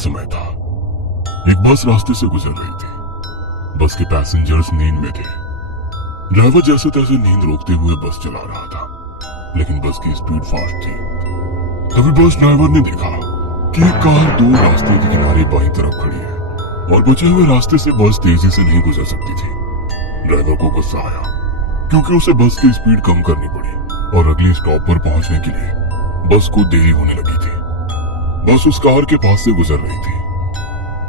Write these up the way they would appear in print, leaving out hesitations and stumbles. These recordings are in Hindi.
समय था। एक बस रास्ते से गुजर रही थी। बस के पैसेंजर्स नींद में थे। ड्राइवर जैसे तैसे नींद रोकते हुए बस चला रहा था, लेकिन बस की स्पीड फास्ट थी। तभी बस ड्राइवर ने देखा कि एक कार दूर रास्ते के किनारे बाईं तरफ खड़ी है और बचे हुए रास्ते से बस तेजी से नहीं गुजर सकती थी। ड्राइवर को गुस्सा आया क्योंकि उसे बस की स्पीड कम करनी पड़ी और अगले स्टॉप पर पहुंचने के लिए बस को देरी होने लगी थी। बस उस कार के पास से गुजर रही थी।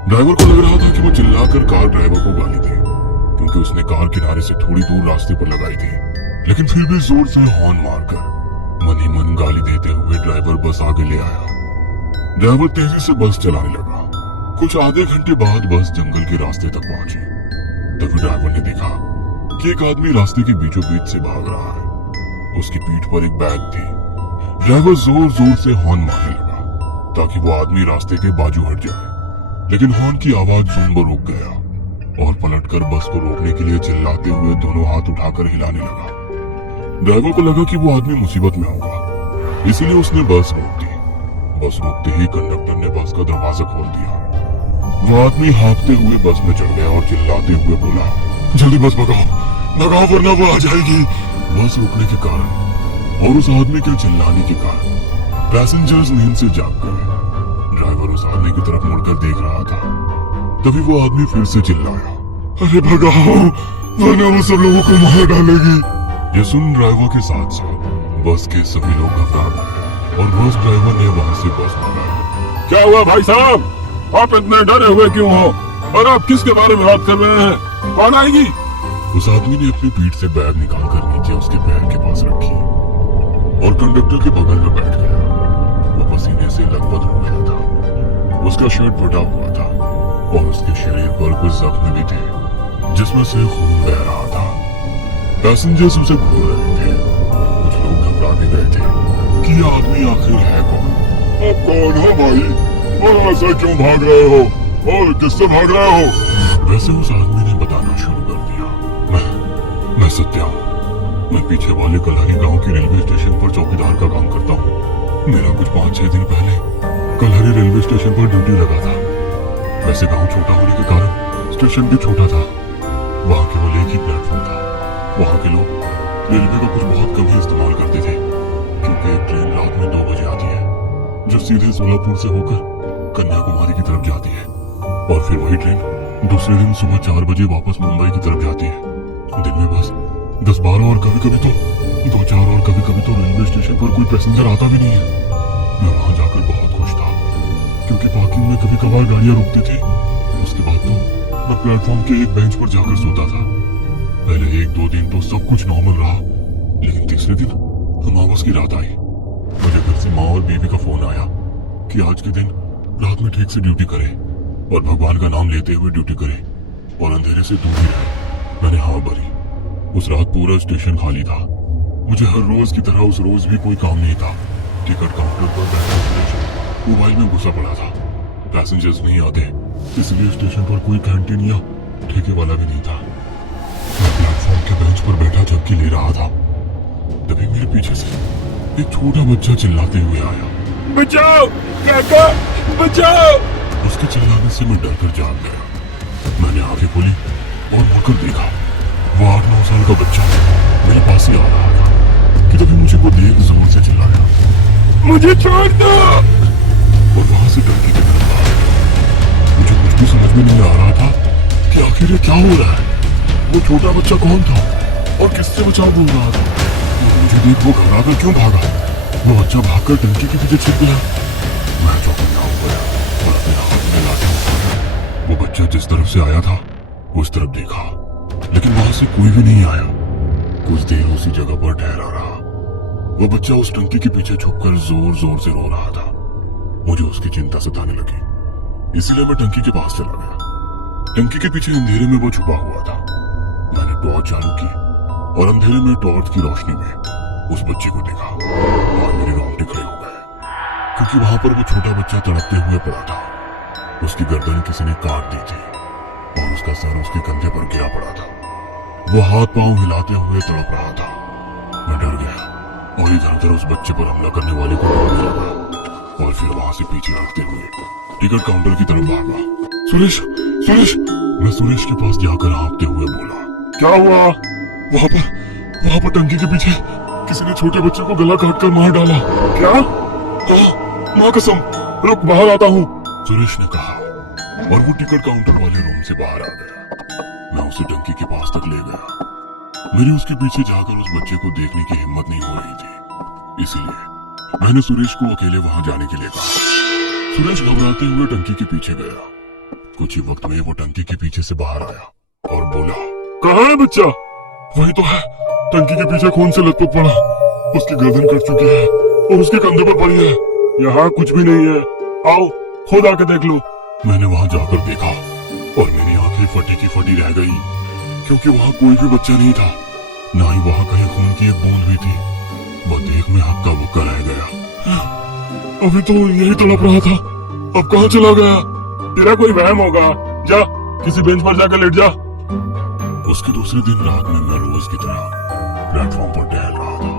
ड्राइवर को लग रहा था कि वो चिल्लाकर कार ड्राइवर को गाली दे, क्योंकि उसने कार किनारे से थोड़ी दूर रास्ते पर लगाई थी। लेकिन फिर भी जोर से हॉर्न मारकर मन ही मन गाली देते हुए ड्राइवर बस आगे ले आया। ड्राइवर तेजी से बस चलाने लगा। कुछ आधे घंटे बाद बस जंगल के रास्ते तक पहुंची। तभी ड्राइवर ने देखा कि एक आदमी रास्ते के बीचों बीच से भाग रहा है। उसकी पीठ पर एक बैग थी। ड्राइवर जोर जोर से हॉर्न मारने लगा ताकि वो आदमी रास्ते के बाजू हट जाए, लेकिन हॉर्न की आवाज सुन वो रुक गया और पलटकर बस को रोकने के लिए चिल्लाते हुए दोनों हाथ उठाकर हिलाने लगा। ड्राइवर को लगा कि वो आदमी मुसीबत में होगा, इसीलिए उसने बस रोक दी। बस रोकते ही कंडक्टर ने बस का दरवाजा खोल दिया। वो आदमी हाँफते हुए बस में चढ़ गया और चिल्लाते हुए बोला, जल्दी बस भगाओ वरना वो आ जाएगी। बस रुकने के कारण और उस आदमी के चिल्लाने के कारण पैसेंजर्स नींद से जाग गए। ड्राइवर उस आदमी की तरफ मुड़कर देख रहा था। तभी वो आदमी फिर से चिल्लाया, अरे भगाओ वरना वो सब लोगों को मार डालेगी। ये सुन ड्राइवर के साथ साथ बस के सभी लोग घबरा गए और बस ड्राइवर ने वहां से बस भगाया। क्या हुआ भाई साहब, आप इतने डरे हुए क्यों हो और आप किसके बारे में बात कर रहे हैं? कौन आएगी? उस आदमी ने अपनी पीठ से बैग निकालकर नीचे उसके पैर के पास रखी और कंडक्टर के बगल में बैठ गया। वो पसीने से लथपथ हो गया था। उसका शर्ट फटा हुआ था और उसके शरीर पर कुछ जख्म भी थे जिसमें से खून बह रहा था। पैसेंजर्स उसे घूर रहे थे। कुछ लोग घबरा भी गए थे कि ये आदमी आखिर है कौन। आप कौन हो भाई और ऐसा क्यों भाग रहे हो और किससे भाग रहे हो? वैसे उस आदमी ने बताना शुरू कर दिया, मैं सत्या हूँ। मैं पीछे वाले कलहरी गांव के रेलवे स्टेशन पर चौकीदार का काम करता हूँ। मेरा कुछ 5-6 दिन पहले कलहरी रेलवे स्टेशन पर ड्यूटी लगा था। वैसे गांव छोटा होने के कारण स्टेशन भी छोटा था। वहाँ केवल एक ही प्लेटफॉर्म था। वहाँ के लोग रेलवे का कुछ बहुत कम ही इस्तेमाल करते थे, क्योंकि एक ट्रेन रात में 2 बजे आती है जो सीधे सोलापुर से होकर कन्याकुमारी की तरफ जाती है और फिर वही ट्रेन दूसरे दिन सुबह 4 बजे वापस मुंबई की तरफ जाती है। दिन में बस 10-12 और कभी कभी तो 2-4 और कभी कभी तो रेलवे स्टेशन पर कोई पैसेंजर आता भी नहीं है। मैं वहां जाकर बहुत खुश था, क्योंकि पार्किंग में कभी कभार गाड़ियां रुकती थी। उसके बाद तो मैं प्लेटफॉर्म के एक बेंच पर जाकर सोता था। पहले 1-2 दिन तो सब कुछ नॉर्मल रहा, लेकिन तीसरे दिन अमावस की रात आई। मुझे घर से माँ और बीवी का फोन आया कि आज के दिन रात में ठीक से ड्यूटी करे और भगवान का नाम लेते हुए ड्यूटी करे और अंधेरे से दूर ही रहे। मैंने हाँ भरी। उस रात पूरा स्टेशन खाली था। मुझे हर रोज की तरह उस रोज भी कोई काम नहीं था। टिकट काउंटर पर बैठा स्टेशन मोबाइल में घुसा पड़ा था। पैसेंजर्स नहीं आते, इसलिए स्टेशन पर कोई कैंटीन या ठेके वाला भी नहीं था। मैं प्लेटफॉर्म के बेंच पर बैठा झपकी ले रहा था। तभी मेरे पीछे से एक छोटा बच्चा चिल्लाते हुए आया, बचाओ काका बचाओ। उसके चिल्लाने से मैं डरकर जाग गया। मैंने आंखें खोली और मुड़कर देखा। वो 8-9 साल का बच्चा मेरे पास ही आ रहा था कि तभी मुझे को देख जोर से चिल्लाया, मुझे छोड़ दो। और वहां से टंकी की तरफ भाग गया। मुझे कुछ भी समझ में नहीं आ रहा था कि आखिर ये क्या हो रहा है। वो छोटा बच्चा कौन था और किससे बचाव बोल रहा था। मुझे देख वो घबरा कर क्यों भागा। वो बच्चा भागकर टंकी के पीछे छिप गया। मैं चौंका हो गया और अपने हाथ में लाठी उठाया। वो बच्चा जिस तरफ से आया था उस तरफ देखा, लेकिन वहां से कोई भी नहीं आया। कुछ देर उसी जगह पर ठहरा रहा। वो बच्चा उस टंकी के पीछे छुपकर जोर जोर से रो रहा था। मुझे उसकी चिंता सताने लगी, इसीलिए मैं टंकी के पास चला गया। टंकी के पीछे अंधेरे में वो छुपा हुआ था। मैंने टॉर्च चालू की और अंधेरे में टॉर्च की रोशनी में उस बच्चे को देखा और मेरे रोंगटे खड़े हो गए, क्योंकि वहां पर वो छोटा बच्चा तड़पते हुए पड़ा था। उसकी गर्दन किसी ने काट दी थी और उसका सर उसके कंधे पर गिरा पड़ा था। वो हाथ पांव हिलाते हुए तड़प रहा था। मैं डर गया और इधर उधर उस बच्चे पर हमला करने वाले को ढूंढने लगा और फिर वहां से पीछे हटते हुए टिकट काउंटर की तरफ भागा। सुरेश, सुरेश, मैं सुरेश के पास जाकर हाँफते हुए बोला, क्या हुआ? वहां पर टंकी के पीछे किसी ने छोटे बच्चे को गला काट कर मार डाला। क्या? हाँ, माँ कसम। रुक, बाहर आता हूँ। सुरेश ने कहा और वो टिकट काउंटर वाले रूम से बाहर आ गया। मैं उसे टंकी के पास तक ले गया। मेरी उसके पीछे जाकर उस बच्चे को देखने की हिम्मत नहीं हो रही थी, इसीलिए मैंने सुरेश को अकेले वहां जाने के लिए कहा। सुरेश घबराते हुए टंकी के पीछे गया। कुछ ही वक्त में वो टंकी के पीछे से बाहर आया और बोला, कहाँ है बच्चा? वही तो है, टंकी के पीछे खून से लथपथ पड़ा। उसकी गर्दन कट चुकी है और उसके कंधे पर पड़ी है। यहाँ कुछ भी नहीं है, आओ खुद आके देख लो। मैंने वहां जाकर देखा और मेरी आंखें फटी की फटी रह गई, क्योंकि वहां कोई भी बच्चा नहीं था, ना ही वहां कहीं खून की एक बूंद भी थी। वह देख में हक्का बक्का रह गया। अभी तो यही तड़प रहा था, अब कहाँ चला गया? तेरा कोई वहम होगा, जा किसी बेंच पर जाकर लेट जा। उसके दूसरे दिन रात में मैं रोज की तरह प्लेटफॉर्म पर टहल रहा था।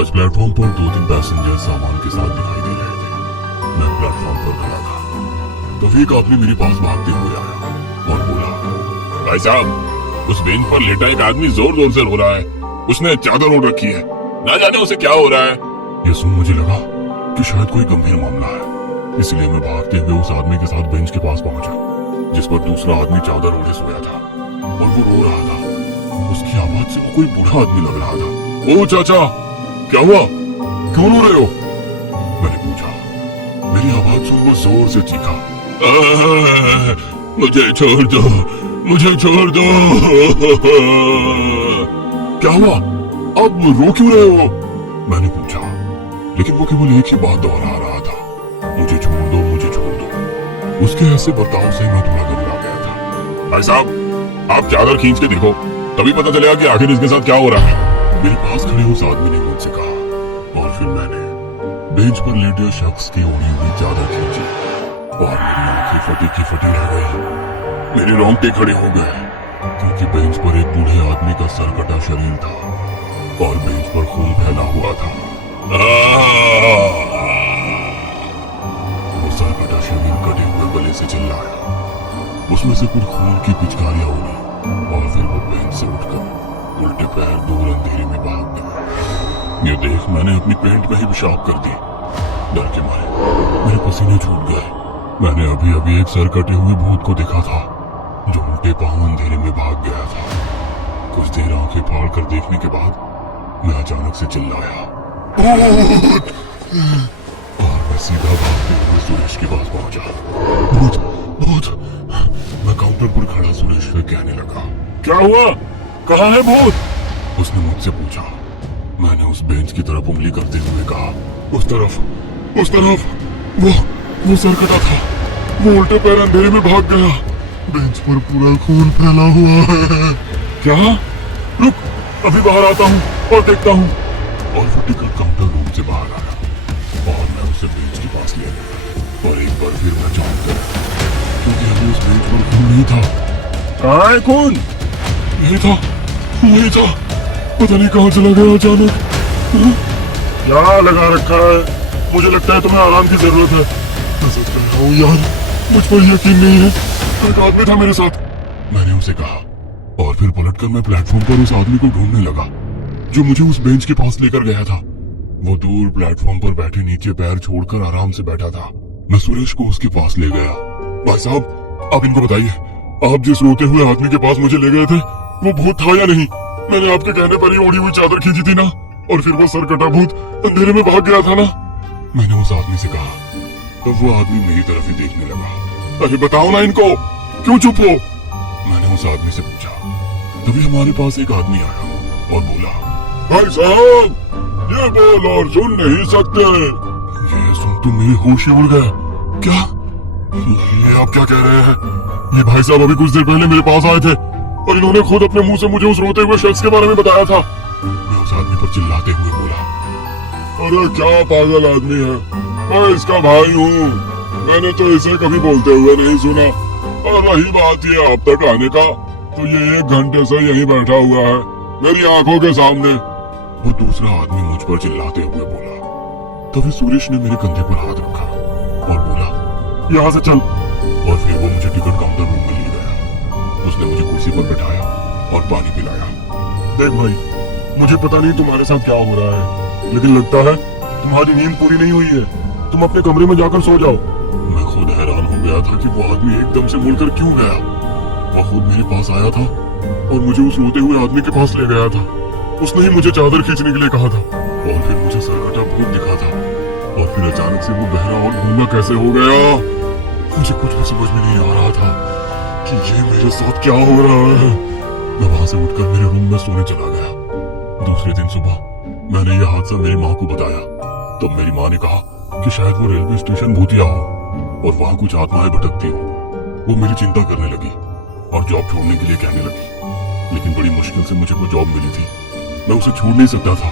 आज प्लेटफॉर्म पर 2-3 पैसेंजर सामान के साथ दिखाई दे रहे थे। मैं प्लेटफॉर्म पर खड़ा था, तभी एक आदमी मेरे पास भागते हुए आया और बोला, भाई साहब, उस बेंच पर लेटा एक आदमी जोर जोर से रो रहा है। उसने चादर ओढ़ रखी है, ना जाने उसे क्या हो रहा है। ये सुन मुझे लगा कि शायद कोई गंभीर मामला है, इसलिए मैं भागते हुए उस आदमी के साथ बेंच के पास पहुंचा, जिस पर दूसरा आदमी चादर ओढ़े सोया था और वो रो रहा था। उसकी आवाज से वो कोई बूढ़ा आदमी लग रहा था। ओ चाचा, क्या हुआ? क्यों रो रहे हो? मैंने पूछा। मेरी आवाज सुन वो जोर से चीखा, मुझे छोड़ दो, मुझे छोड़ दो। क्या हुआ? अब रो क्यों रहे हो? मैंने पूछा, लेकिन वो केवल एक ही बात दोहरा रहा था, मुझे छोड़ दो, मुझे छोड़ दो। उसके ऐसे बर्ताव से मैं थोड़ा घबरा गया था। भाई साहब, आप चादर खींच के देखो, तभी पता चलेगा कि आखिर इसके साथ क्या हो रहा है। मेरे पास खड़े उस आदमी ने मुझसे कहा और फिर मैंने बेंच पर लेटे शख्स की ओढ़ी हुई चादर खींची और मेरी आंखें फटी की फटी रह गई। मेरे रोंगटे खड़े हो गए, क्योंकि बेंच पर एक बूढ़े आदमी का सर कटा शरीर था और बेंच पर खून फैला हुआ था। वो सर कटा शरीर कटे हुए गले से चिल्लाया। उसमें से कुछ खून की पिचकारियां उड़ी और फिर वो बेंच से उठकर उल्टे पैर दूर अंधेरे में भाग गया। ये देख मैंने अपनी पैंट में ही पेशाब कर दी। डर के मारे मेरे पसीने छूट गए। मैंने अभी अभी एक सर कटे हुए भूत को देखा था, जो उल्टे पांव अंधेरे में भाग गया था। कुछ देर आंखें फाड़ कर देखने के बाद मैं अचानक से चिल्लाया, भूत! और मैं सीधा भागते हुए सुरेश के पास पहुंचा। भूत, भूत! मैं काउंटर पर खड़ा सुरेश से कहने लगा, क्या हुआ? कहाँ है भूत? उसने मुझसे पूछा। मैंने उस बेंच की तरफ उंगली करते हुए कहा, उस तरफ, उस तरफ। वो सर कटा था, वो उल्टे पैर अंधेरे में भाग गया। बेंच पर पूरा खून फैला हुआ है। क्या? रुक, अभी बाहर आता हूँ और देखता हूँ। और वो टिकट काउंटर रूम से बाहर आया और मैं उसे बेंच के पास ले गया और एक बार फिर मैं चौंक गया, क्योंकि अभी उस बेंच पर खून नहीं था। कहाँ है खून? यही था, पता नहीं कहाँ चला गया अचानक। क्या लगा रखा है? मुझे लगता है तुम्हें आराम की जरूरत है। मैं सच कह रहा हूँ यार, मुझ पर यकीन नहीं है। एक आदमी था मेरे साथ, मैंने उसे कहा, और फिर पलटकर मैं प्लेटफॉर्म पर उस आदमी को ढूंढने लगा जो मुझे उस बेंच के पास लेकर गया था। वो दूर प्लेटफॉर्म पर बैठे नीचे पैर छोड़कर आराम से बैठा था। मैं सुरेश को उसके पास ले गया। भाई साहब, आप इनको बताइए, आप जिस रोते हुए आदमी के पास मुझे ले गए थे, वो भूत था या नहीं? मैंने आपके कहने पर ही ओढ़ी हुई चादर खींची थी ना, और फिर वो सर कटा भूत अंधेरे में भाग गया था ना? मैंने उस आदमी से कहा, तब वो आदमी मेरी तरफ ही देखने लगा। अरे बताओ ना इनको, क्यों चुप हो? मैंने उस आदमी से पूछा। तभी हमारे पास एक आदमी आया और बोला, भाई साहब, ये बोल और सुन नहीं सकते। ये सुन तो मेरे होश ही उड़ गए। क्या? ये आप क्या कह रहे हैं? ये भाई साहब अभी कुछ देर पहले मेरे पास आए थे और इन्होंने खुद अपने मुंह से मुझे उस रोते हुए शख्स के बारे में बताया था। मैं उस आदमी पर चिल्लाते हुए बोला, अरे क्या पागल आदमी है, मैं इसका भाई हूँ। मैंने तो इसे कभी बोलते हुए नहीं सुना। और रही बात ये आप तक आने का, तो ये 1 घंटे से यहीं बैठा हुआ है मेरी आंखों के सामने। वो दूसरा आदमी मुझ पर चिल्लाते हुए बोला। तभी सुरेश ने मेरे कंधे पर हाथ रखा और बोला, यहाँ से चल। और फिर वो मुझे टिकट काउंटर रूम में ले गया। उसने मुझे कुर्सी पर बैठाया और पानी पिलाया। देख भाई, मुझे पता नहीं तुम्हारे साथ क्या हो रहा है, लेकिन लगता है तुम्हारी नींद पूरी नहीं हुई है। तुम अपने कमरे में जाकर सो जाओ। मैं खुद हैरान हो गया था कि वो आदमी एकदम से मुड़कर क्यों गया। वो खुद मेरे पास आया था और मुझे उस रोते हुए आदमी के पास ले गया था। उसने ही मुझे चादर खींचने के लिए कहा था। और फिर मुझे सरकटा भूत दिखा था। और फिर अचानक से वो बहरा और गूंगा कैसे हो गया। मुझे कुछ भी समझ में नहीं आ रहा था कि ये मेरे साथ क्या हो रहा है। मैं वहां से उठकर मेरे रूम में सोने चला गया। दूसरे दिन सुबह मैंने यह हादसा मेरी माँ को बताया। तब मेरी माँ ने कहा कि शायद वो रेलवे स्टेशन भूतिया हो और वहां कुछ आत्माएं भटकती हो। वो मेरी चिंता करने लगी और जॉब छोड़ने के लिए कहने लगी। लेकिन बड़ी मुश्किल से मुझे वो जॉब मिली थी। मैं उसे छोड़ नहीं सकता था।